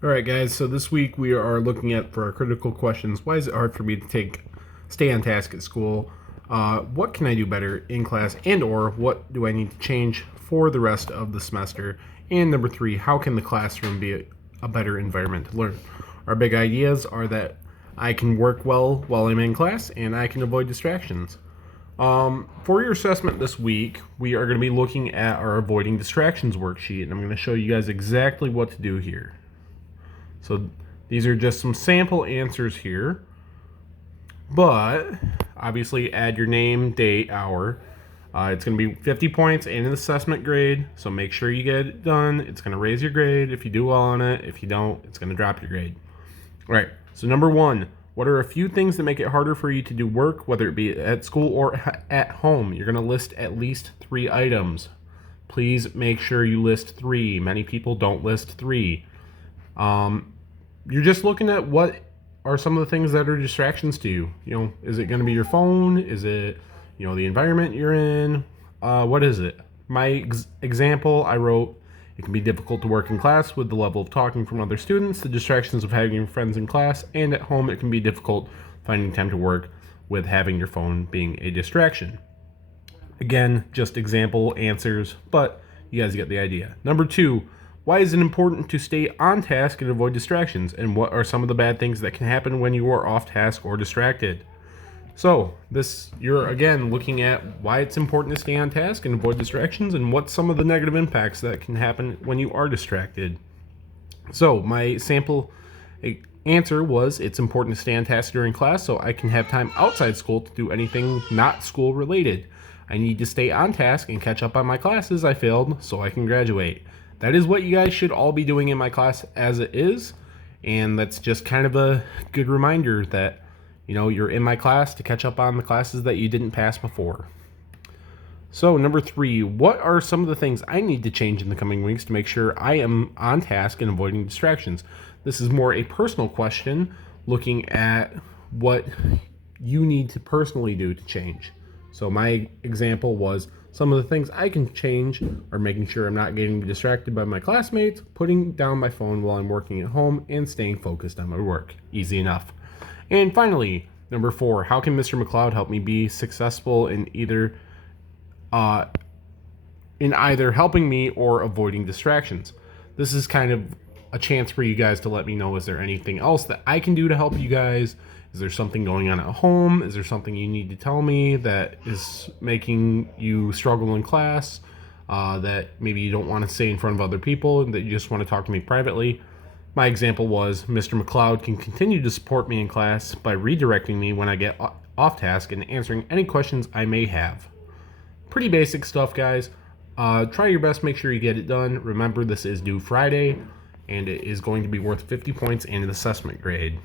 All right, guys. So this week we are looking at for our critical questions. Why is it hard for me to stay on task at school? What can I do better in class, and/or what do I need to change for the rest of the semester? And number three, how can the classroom be a better environment to learn? Our big ideas are that I can work well while I'm in class, and I can avoid distractions. For your assessment this week, we are going to be looking at our avoiding distractions worksheet, and I'm going to show you guys exactly what to do here. So these are just some sample answers here, but obviously add your name, date, hour. It's going to be 50 points and an assessment grade, so make sure you get it done. It's going to raise your grade if you do well on it. If you don't, it's going to drop your grade. All right, so number one, what are a few things that make it harder for you to do work, whether it be at school or at home? You're going to list at least 3 items. Please make sure you list 3. Many people don't list 3. You're just looking at what are some of the things that are distractions to you. Is it going to be your phone? Is it, the environment you're in? What is it? My example, I wrote, it can be difficult to work in class with the level of talking from other students, the distractions of having friends in class, and at home it can be difficult finding time to work with having your phone being a distraction. Again, just example answers, but you guys get the idea. Number 2, why is it important to stay on task and avoid distractions? And what are some of the bad things that can happen when you are off task or distracted? So, you're again looking at why it's important to stay on task and avoid distractions, and what some of the negative impacts that can happen when you are distracted. So, my sample answer was it's important to stay on task during class so I can have time outside school to do anything not school related. I need to stay on task and catch up on my classes I failed so I can graduate. That is what you guys should all be doing in my class as it is, and that's just kind of a good reminder that you're in my class to catch up on the classes that you didn't pass before. So number 3, what are some of the things I need to change in the coming weeks to make sure I am on task and avoiding distractions? This is more a personal question, looking at what you need to personally do to change. So my example was some of the things I can change are making sure I'm not getting distracted by my classmates, putting down my phone while I'm working at home, and staying focused on my work. Easy enough. And finally, number 4, how can Mr. McLeod help me be successful in either helping me or avoiding distractions? This is kind of a chance for you guys to let me know, is there anything else that I can do to help you guys? Is there something going on at home? Is there something you need to tell me that is making you struggle in class, that maybe you don't want to say in front of other people and that you just want to talk to me privately? My example was Mr. McLeod can continue to support me in class by redirecting me when I get off task and answering any questions I may have. Pretty basic stuff, guys. Try your best, make sure you get it done. Remember, this is due Friday, and it is going to be worth 50 points and an assessment grade.